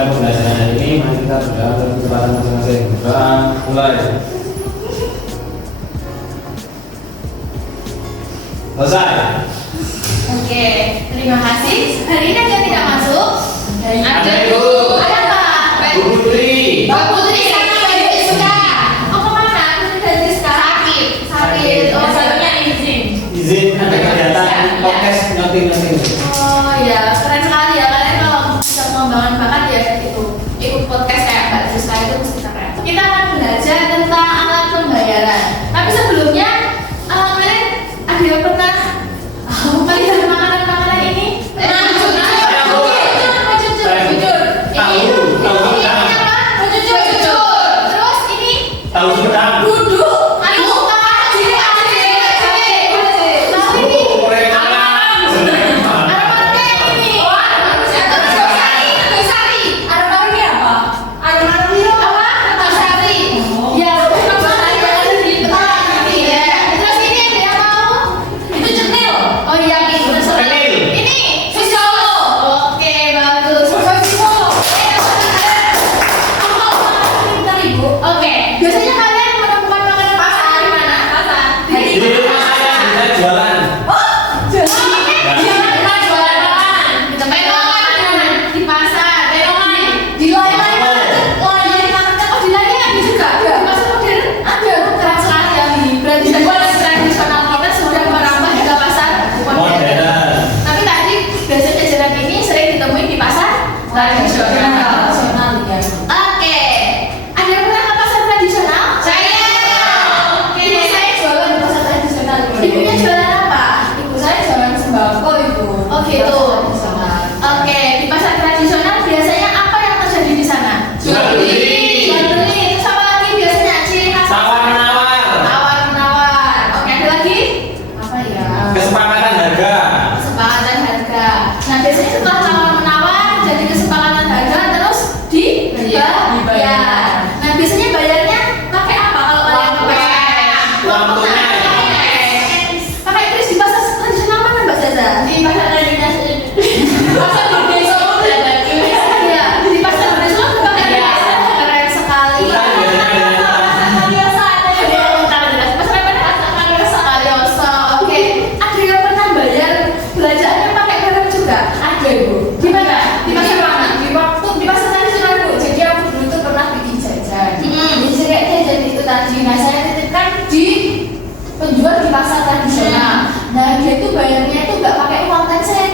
mulai pembelajaran hari ini. Mari kita berdoa untuk kesempatan masing-masing. Doa mulai. Selesai. Oke, terima kasih. Hari ini ada tidak masuk? Ada Ibu. Ada Pak. Bu Putri. Pak Putri sama Mbak Rizka. Oh kemana? Putri dan Rizka. Sakit. Oh sebelumnya Izin ada kegiatan podcast noting. Oh ya, keren sekali ya kalian kalau bisa mengembangkan bakat ya itu ikut podcast kayak Mbak Rizka itu mesti keren. Kita akan belajar tentang alat pembayaran. Tapi sebelumnya kalian ada yang pernah melihat makanan ini? Tahu sumedang. Nah dia tuh bayarnya tuh nggak pakai uang sen,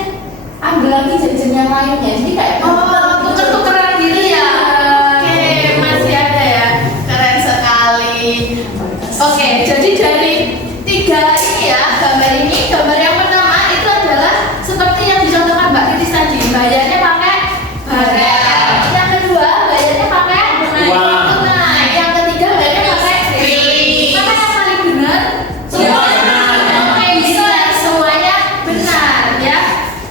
ambil lagi jajan yang lainnya, jadi kayak tuker-tukeran gitu ya. Oke, masih ada ya, keren sekali. Oke, jadi dari tiga ini ya gambar ini, gambar yang pertama itu adalah seperti yang dicontohkan Mbak Kritis tadi, bayarnya pakai barang. Yang kedua bayarnya pakai tunai. Yang ketiga bayarnya pakai kredit. Mana yang paling benar?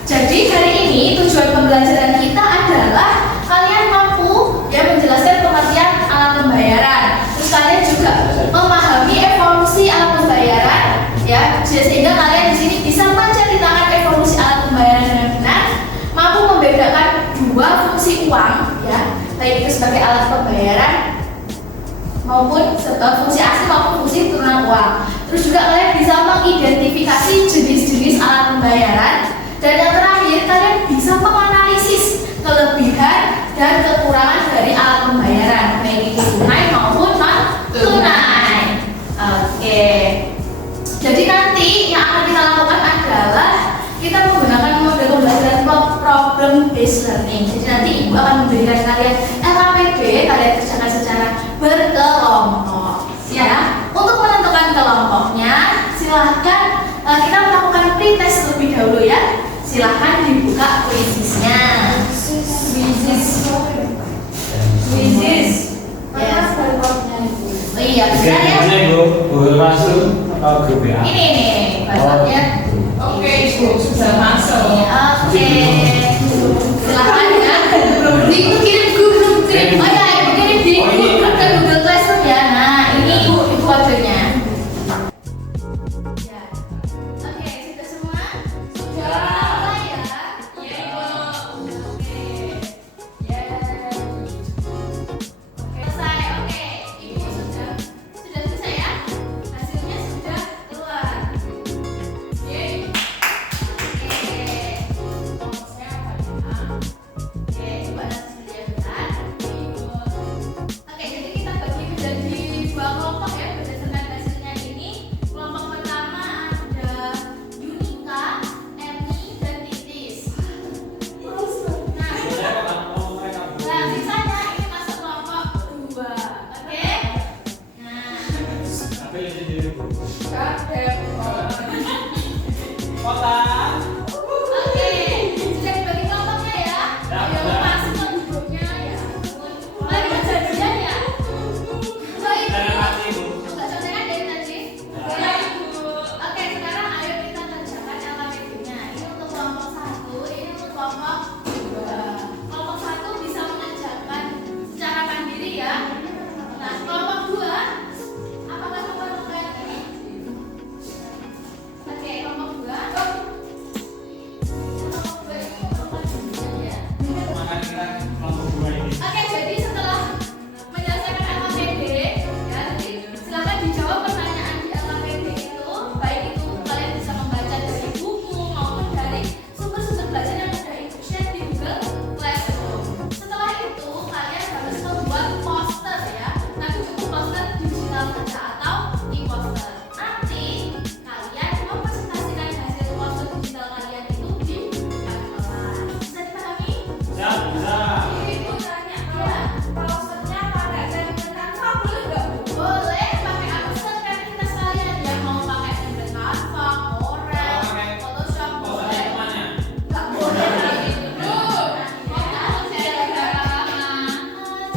Jadi hari ini tujuan pembelajaran kita adalah kalian mampu ya menjelaskan pengertian alat pembayaran. Terus kalian juga memahami evolusi alat pembayaran ya, sehingga kalian di sini bisa menceritakan evolusi alat pembayaran dengan benar, mampu membedakan dua fungsi uang ya, baik itu sebagai alat pembayaran maupun fungsi asli maupun fungsi turunan uang. Terus juga kalian bisa mengidentifikasi jenis-jenis alat pembayaran. Dan yang terakhir, kalian bisa menganalisis kelebihan dan kekurangan dari alat pembayaran, baik itu tunai maupun non tunai. Oke. Jadi nanti yang akan kita lakukan adalah kita menggunakan model pembelajaran problem based learning. Jadi nanti Ibu akan memberikan kalian LKPD, kalian kerjakan secara berkelompok. Ya. Untuk menentukan kelompoknya, silahkan kita melakukan pretest terlebih dahulu ya. Silahkan dibuka quizisnya. Quizzes. Ya. Oh iya, bisa ya. Ini Bu masuk atau grup ya? Ini passwordnya. Oke, Ibu sudah masuk. Oke. Silahkan ya. Ibu kirim grup. Oh ya, Ibu kirim di grup ke Google Classroom ya. Nah, ini Ibu kodenya. Oke, sudah semua? Sudah. Ya. Iya, Ibu. Oke. Yes. jadi dua kelompok ya berdasarkan hasilnya ini. Kelompok pertama ada Yunika, Emi, dan Titis. Nah, sisanya ini masuk kelompok 2. Oke? Nah, oke, sudah dibagi kelompoknya ya. Ayo masuk ke grupnya ya. Mulai kejadian ya. Baik. Enggak contekan dari tadi. Oke, sekarang ayo kita kerjakan LKPD-nya. Ini untuk kelompok 1, ini untuk kelompok 2. Kelompok 1 bisa mengerjakan secara mandiri ya. Nah, kelompok 2 apakah kelompok kayak ini? Oke, kelompok 2. Kelompok 2 ini merupakan jurusan ya. Oke, jadi setelah menyelesaikan LKPD, ya, nanti silakan dijawab pertanyaan di LKPD itu, baik itu kalian bisa membaca dari buku maupun dari sumber-sumber belajar yang sudah ibu share di Google Classroom. Setelah itu kalian harus membuat poster ya, tapi cukup poster digital saja atau e-poster. Nanti kalian mempresentasikan hasil poster digital kalian itu di kelas. Bisa dipahami? Ibu tanya, ya, posternya pakai template Canva boleh nggak, Bu? Boleh pakai After kan kita sekalian yang mau pakai template Canva, Corel, Photoshop boleh. Nggak boleh kayak gitu, Bu.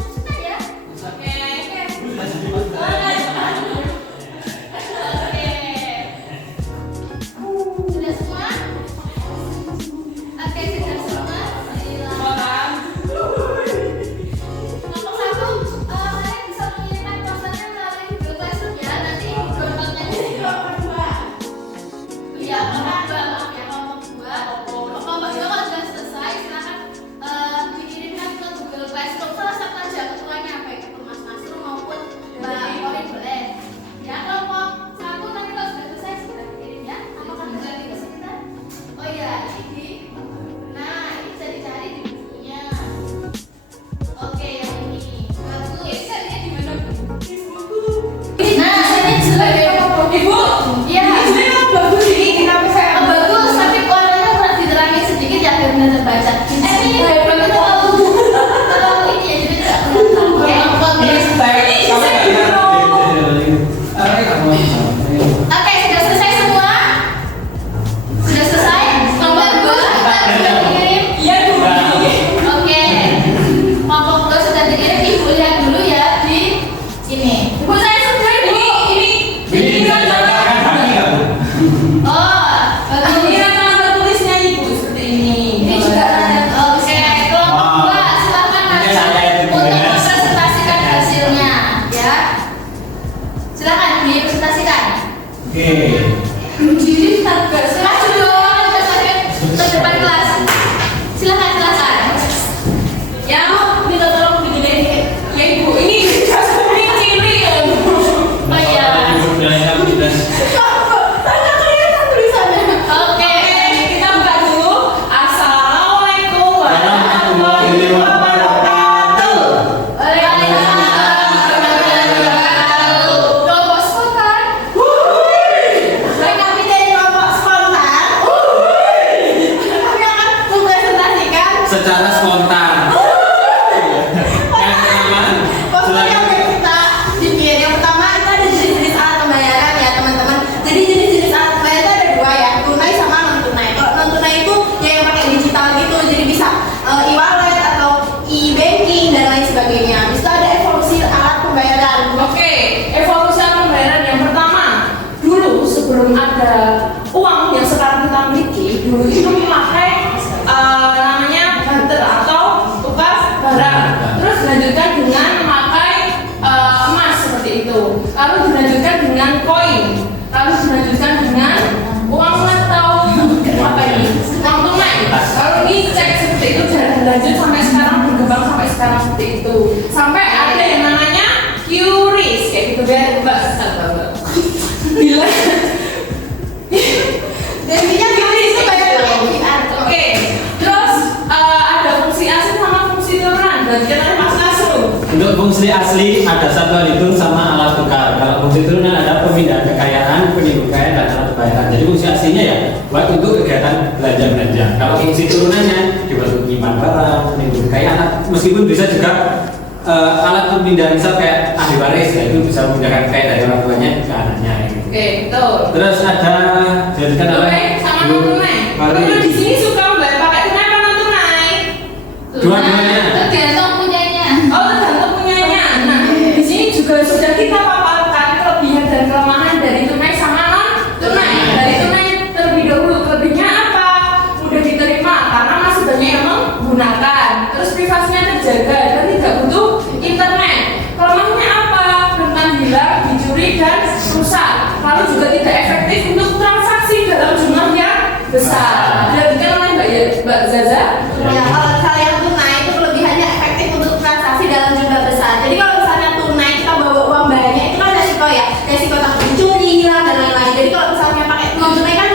Suka ya? Oke. Sudah semua? Oke, sudah semua. Silakan. Kelompok 1, kalian bisa mengirimkan posternya melalui Google Classroom ya. Nanti downloadnya di kelompok 2. Iya, kelompok 2, maaf ya, kelompok 2. Kelompok 2 kalau sudah selesai, silakan dikirimkan ke Google Classroom. Salah satu aja ketuanya, baik itu Mas Masrul maupun Mbak Orin boleh. Ya, kelompok 1 nanti kalau sudah selesai sudah dikirim ya. Apakah bisa dikasih sebentar? Oh iya, ini. Nah, ini bisa dicari di bukunya. Oke, yang ini bagus. Ini carinya di mana, Bu? Di buku. Nah, ini sebagai Ibu. Iya. Ini bagus ini. Kenapa saya? Bagus, tapi warnanya kurang diterangi sedikit ya biar benar terbaca. Ini kalau ini ya jadi tidak kelihatan. Oke. Oke, sudah selesai semua? Sudah selesai? Kelompok 2 sudah dikirim? Iya, Bu. Oke. Kelompok 2 sudah dikirim, Ibu lihat dulu ya di ini. Bu, saya sudah ini. Oh, bagus. Ini rata tulisnya Ibu seperti ini. Ini juga ada. Oke, kelompok 2 silakan maju untuk mempresentasikan hasilnya, ya. Silakan dipresentasikan. Diri target. Maju dong, ke depan kelas. Silakan. Ya, minta tolong diginiin. Ya Ibu, ini ciri ya. Oh iya. Tanya kelihatan tulisannya. Oke. Kita buka dulu. Assalamualaikum warahmatullahi wabarakatuh. Kelompok spontan. Baik, kami dari kelompok spontan. Kami akan mempresentasikan Secara spontan. poster yang kita bikin. Yang pertama itu ada jenis-jenis alat pembayaran ya teman-teman. Jadi jenis-jenis alat pembayaran itu ada 2 ya, tunai sama non tunai. Kalau non tunai itu ya yang pakai digital gitu, jadi bisa e-wallet atau e-banking dan lain sebagainya. Habis itu ada evolusi alat pembayaran. Oke, evolusi alat pembayaran yang pertama, dulu sebelum ada uang yang sekarang kita miliki, dulu itu memakai namanya barter atau tukar barang. Terus dilanjutkan dengan memakai emas seperti itu. Lalu dilanjutkan dengan koin. Lalu dilanjutkan dengan uang atau apa ini? Uang tunai. Lalu ini cek seperti itu dan lanjut sampai sekarang berkembang sampai sekarang seperti itu. Sampai ada yang namanya QRIS kayak gitu biar Mbak. Bila Intinya QRIS itu banyak QR. Oke. Terus ada fungsi asing sama fungsi turunan. Dan kita masuk. Untuk fungsi fungsi asli ada satuan hitung sama alat tukar. Kalau fungsi turunan ada pemindahan kekayaan, penimbun kekayaan dan alat pembayaran. Jadi fungsi aslinya ya buat untuk kegiatan belanja. Kalau fungsi turunannya dibuat menyimpan barang, penimbun kekayaan, meskipun bisa juga alat pemindahan misal kayak ahli waris, ya itu bisa memindahkan kekayaan dari orang tuanya ke anaknya. Gitu. Oke, betul. Terus ada jadikan Tunai sama non tunai. Kalau di sini suka membayar pakai tunai apa non tunai? Dua-duanya. Tergantung punyanya. Oh, tergantung punyanya. Nah, di sini juga sudah kita paparkan kelebihan dan kelemahan dari tunai sama non tunai. Dari tunai terlebih dahulu, kelebihnya apa? Mudah diterima karena masih banyak yang menggunakan. Terus privasinya terjaga dan tidak butuh internet. Kelemahannya apa? Rentan hilang, dicuri dan rusak. Lalu juga tidak efektif untuk transaksi dalam jumlah yang besar. Dilanjutkan oleh Mbak Zaza. Ya, kalau yang tunai itu kelebihannya efektif untuk transaksi dalam jumlah besar. Jadi kalau misalnya tunai kita bawa uang banyak itu kan resiko ya, resiko takut dicuri, hilang dan lain-lain. Jadi kalau misalnya pakai non tunai kan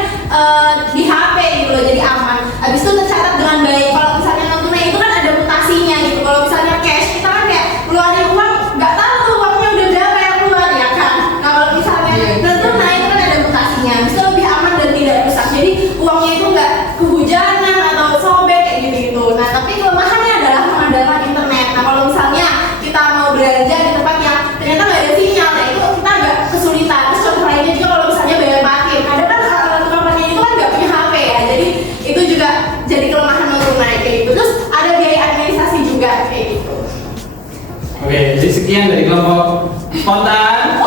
di HP gitu loh, jadi aman. Habis itu tercatat dengan baik. Kalau misalnya non tunai itu kan ada mutasinya gitu. Kalau misalnya cash kita kan kayak keluarin uang nggak tahu tuh uangnya udah berapa yang keluar ya kan. Nah kalau misalnya non tunai itu kan ada mutasinya, habis itu lebih aman dan tidak rusak. Jadi uangnya itu nggak kehujanan atau sobek kayak gitu-gitu. Nah tapi kelemahannya adalah mengandalkan internet. Nah kalau misalnya kita mau belanja di tempat yang ternyata nggak ada sinyal, nah itu kita agak kesulitan. Terus contoh lainnya juga kalau misalnya bayar parkir, ada kan tukang parkir itu kan nggak punya HP ya, jadi itu juga jadi kelemahan non tunai kayak gitu. Terus ada biaya administrasi juga kayak gitu. Oke, jadi sekian dari kelompok spontan.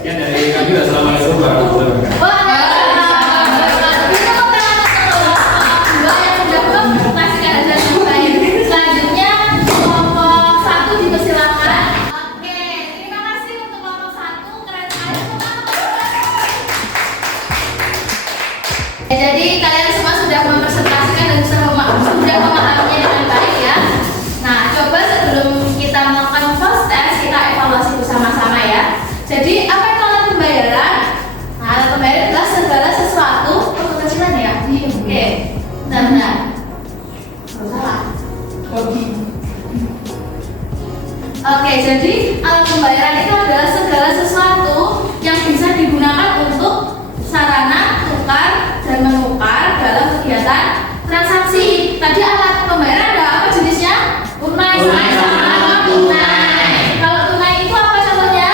Sekian dari kami. Assalamualaikum warahmatullahi wabarakatuh. Selanjutnya kelompok 1 dipersilakan. Oke, terima kasih untuk kelompok 1. Keren sekali. Jadi kalian semua sudah mempresentasikan dan sudah memahaminya dengan baik ya. Nah, coba sebelum kita melakukan post test, kita evaluasi bersama-sama ya. Jadi apa itu alat pembayaran? Nah, alat pembayaran adalah segala sesuatu kecilan ya. Oke, benar-benar. Salah. Oke, jadi alat pembayaran itu adalah segala sesuatu yang bisa digunakan untuk sarana tukar dan menukar dalam kegiatan transaksi. Tadi alat pembayaran ada apa jenisnya? Tunai sama tunai. Kalau tunai itu apa contohnya?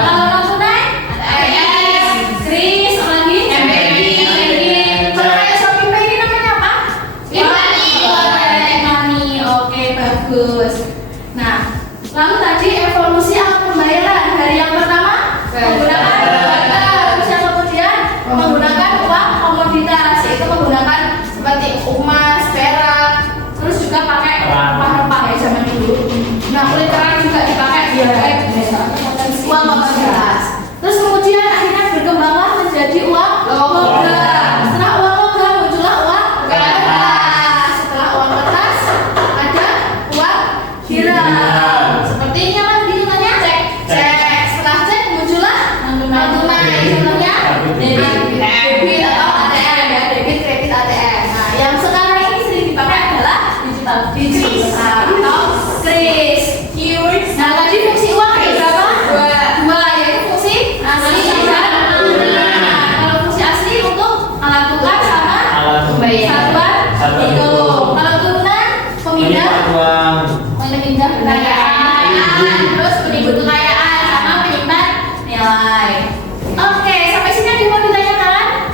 Kalau non tunai? ATM, kris, apa lagi? MBI. Kalau kayak Shopee Pay ini namanya apa? Money. Oke, bagus. Nah, lalu tadi evolusi alat pembayaran dari yang pertama menggunakan barter, terus yang kemudian menggunakan uang komoditas, yaitu menggunakan seperti emas, perak, terus juga pakai rempah-rempah ya zaman dulu. Nah, kulit kerang juga dipakai biar uang komoditas. Terus kemudian akhirnya berkembanglah menjadi uang logam. Setelah uang logam muncullah uang kertas. Setelah uang kertas ada uang dirham. Sepertinya kan hitungannya cek. Setelah cek muncullah non tunai. Contohnya debit atau ATM ya, debit kredit ATM. Nah, yang sekarang ini sering dipakai adalah digital atau kris. Nah, tadi fungsi uang ada berapa? Dua, yaitu fungsi asli dan tunai. Kalau fungsi asli untuk alat tukar sama satuan hitung. Kalau turunan pemindah kekayaan, terus penimbun kekayaan sama penyimpan nilai. Oke, sampai sini ada yang mau ditanyakan?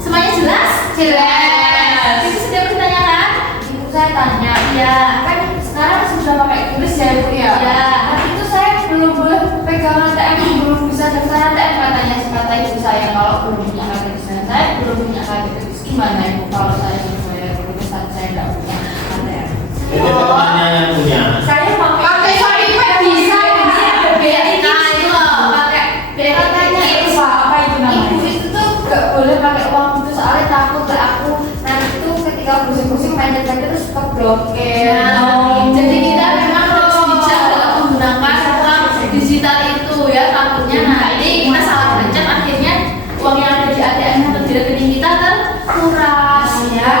Semuanya jelas? Jelas. Itu sudah bertanyakan? Ibu saya tanya, ya kan sekarang sudah pakai tulis ya ibu ya? Ya. Tapi itu saya belum boleh pegang ATM, belum bisa daftar ATM katanya kata ibu saya. Kalau belum punya KTP saya belum punya KTP, gimana ibu kalau saya belum bayar lukisan saya tidak punya ATM? Itu temannya yang punya. Saya pakai Shopee Pay bisa BRI. Nah itu loh, pakai BRI. Apa itu namanya? Ibu itu tuh gak boleh pakai uang itu soalnya takut ke aku nanti tuh ketika pusing-pusing main terus keblokir. Jadi kita memang harus bijak dalam menggunakan uang digital itu ya, takutnya nanti kita salah pencet akhirnya uang yang ada di ATM atau di rekening kita terkuras ya.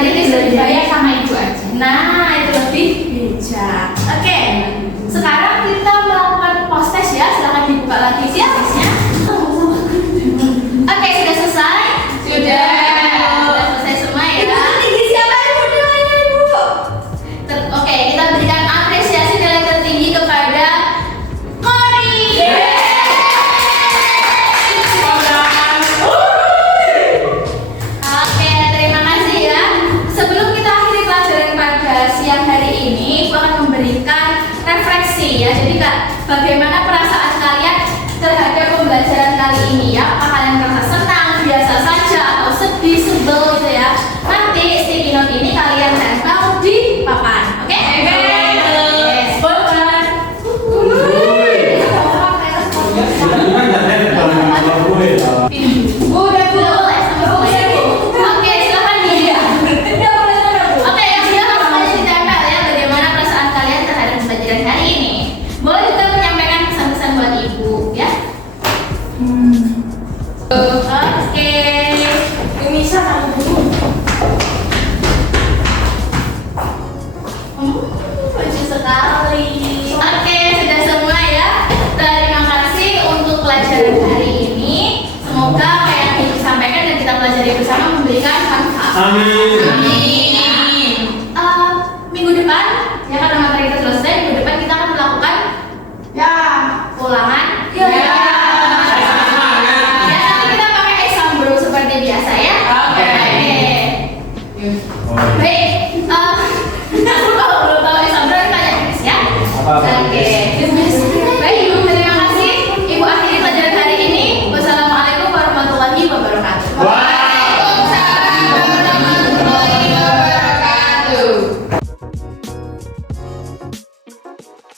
Jadi Chris lebih baik sama ibu aja. Nah, itu lebih bijak. Oke, sekarang kita melakukan post test ya. Silahkan dibuka lagi testnya. Oke, sudah selesai? Sudah selesai semua ya. Ibu tertinggi siapa ibu nilainya ibu? Oke, kita berikan apresiasi nilai tertinggi kepada Kori. Oke, terima kasih ya. Sebelum kita akhiri pelajaran pada siang hari ini, aku akan memberikan refleksi ya. Jadi Kak, bagaimana perasaan kalian terhadap pembelajaran kali ini ya? Apa kalian merasa senang, biasa saja, atau sedih, sebel gitu ya? Nanti sticky note ini kalian tempel di papan, oke? Udah boleh sama Oke, silakan nih. Oke, yang sudah langsung aja ditempel ya. Bagaimana perasaan kalian terhadap pembelajaran hari ini? Boleh juga menyampaikan pesan-pesan buat ibu ya. Oke. Bisa kamu dulu. Lucu sekali. Oke, sudah semua ya. Terima kasih untuk pelajaran hari ini. Semoga apa yang ibu sampaikan dan kita pelajari bersama memberikan manfaat. Amin. Amin. Minggu depan, ya karena materi kita selesai, minggu depan kita akan melakukan Ya. ulangan. Ya. Ya, nanti kita pakai exam bro seperti biasa ya. Oke. Baik. Aku kalau belum tahu exam bro, kita tanya Chris ya. Apa? Oke.